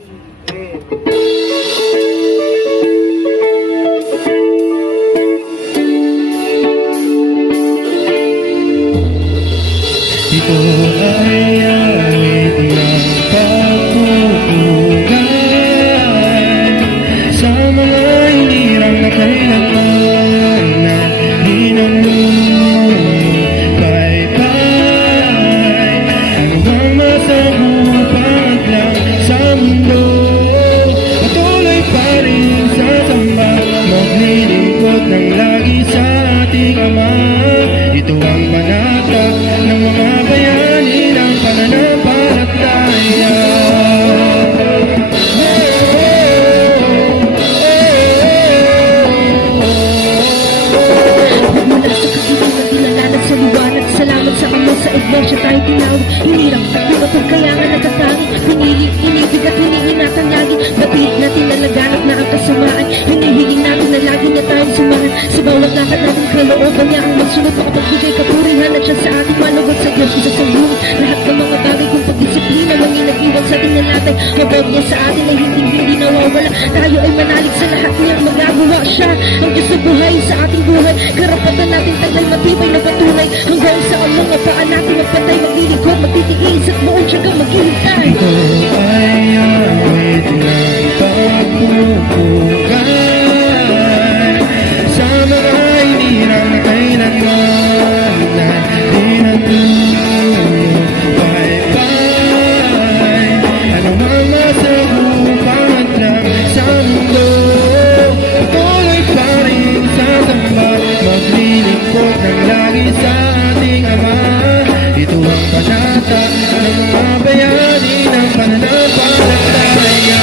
Ito ay awit ng pagtutugay sa mga hinirang na kailangan na hinanunupay-pay. Ano bang masagupat lang sa mundo? Patuloy pa rin sa samba, maglilingkod ng lagi sa ating Ama. Ito ang panata ng mga bayani ng pananampalataya. Mula sa kagitingan, dinalanan sa liwanag. Salamat sa Ama, sa iglesia tayo tinawag. Hinirang at pinatag, kaya nga natatangi. Pinili, inibig at hinihinatan lagi. Batid natin na laganap na ang kasamaan. Hinihiling natin na lagi niya tayong sumahan. Sa bawat lakad natin kalooban niya ang magsunod. Makapagbigay kapurihan at siya sa ating malugot sa Diyos. Isa sa buhay, lahat ng mga bagay kung pagdisiplina, mga nag-iwan sa ating nalatay. Habag niya sa atin ay hindi nawawala. Tayo ay manalig sa lahat niyang magagawa. Siya ang Diyos na buhay sa ating buhay. Karapatan natin taglay matibay na patunay. Hanggang sa ang mga paan natin magpatay, maglilingkod, magtitiis at buong tiyagang maghihintay. Ito ay awit ng pagpupugay sa mga hinirang na kailanman na hinanunupay-pay. Ano mang masagupat lang sa mundo, patuloy pa rin sa samba, maglilingkod ng lagi sa ating Ama. Ito ang panata ng mga bayani ng pananampalataya.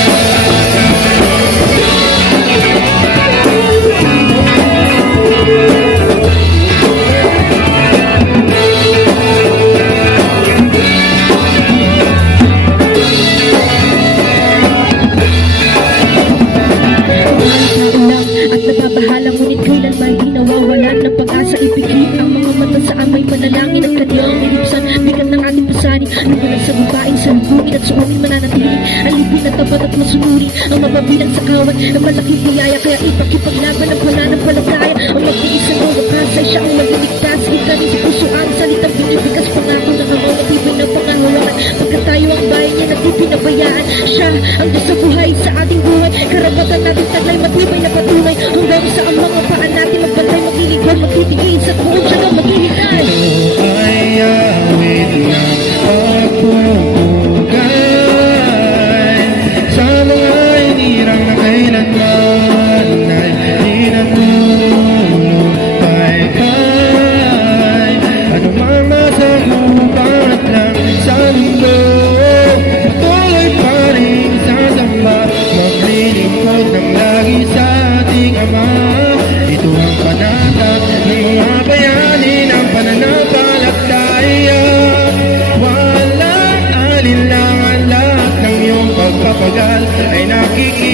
At nababahala, ngunit kailan ba hindi nawawalan ng pag-asa? Ipikit ang mga mata sa amay manalangin at kanyang nilipsan. Bigat ng ating pasani, lumalag sa babaeng salubungin at suungin mananatili. Alipin at tapat at masunuri, ang mapabilang sa kawan ng malaking biyaya. Kaya ipakipaglaban ang pananampalataya. Ang magtiis ang wakas ay siya ang magiligtas. Ika rin sa pusoan, salitang binibigas, pangako ng mga matibay na pangahawakan. Pagkat tayo ang bayan niya, nagpipinabayaan. Siya ang Diyos sa buhay sa ating buhay. Karapatan natin taglay matibay na patunay. Hanggang sa ang mga paan natin magbantay, maglilingkod, magtitiis at buong tiyagang maghihintay. Ito ay awit ng pagpupugay sa mga hinirang na kailanman ay hinanunupay-pay. Ano mang masagupat lang sa mundo, patuloy pa rin sa samba, maglilingkod ng lagi sa ating Ama. Ito ang panata ng mga bayani ng pananampalataya. Walang alinlangan, lahat ng iyong pagpapagal ay nakikita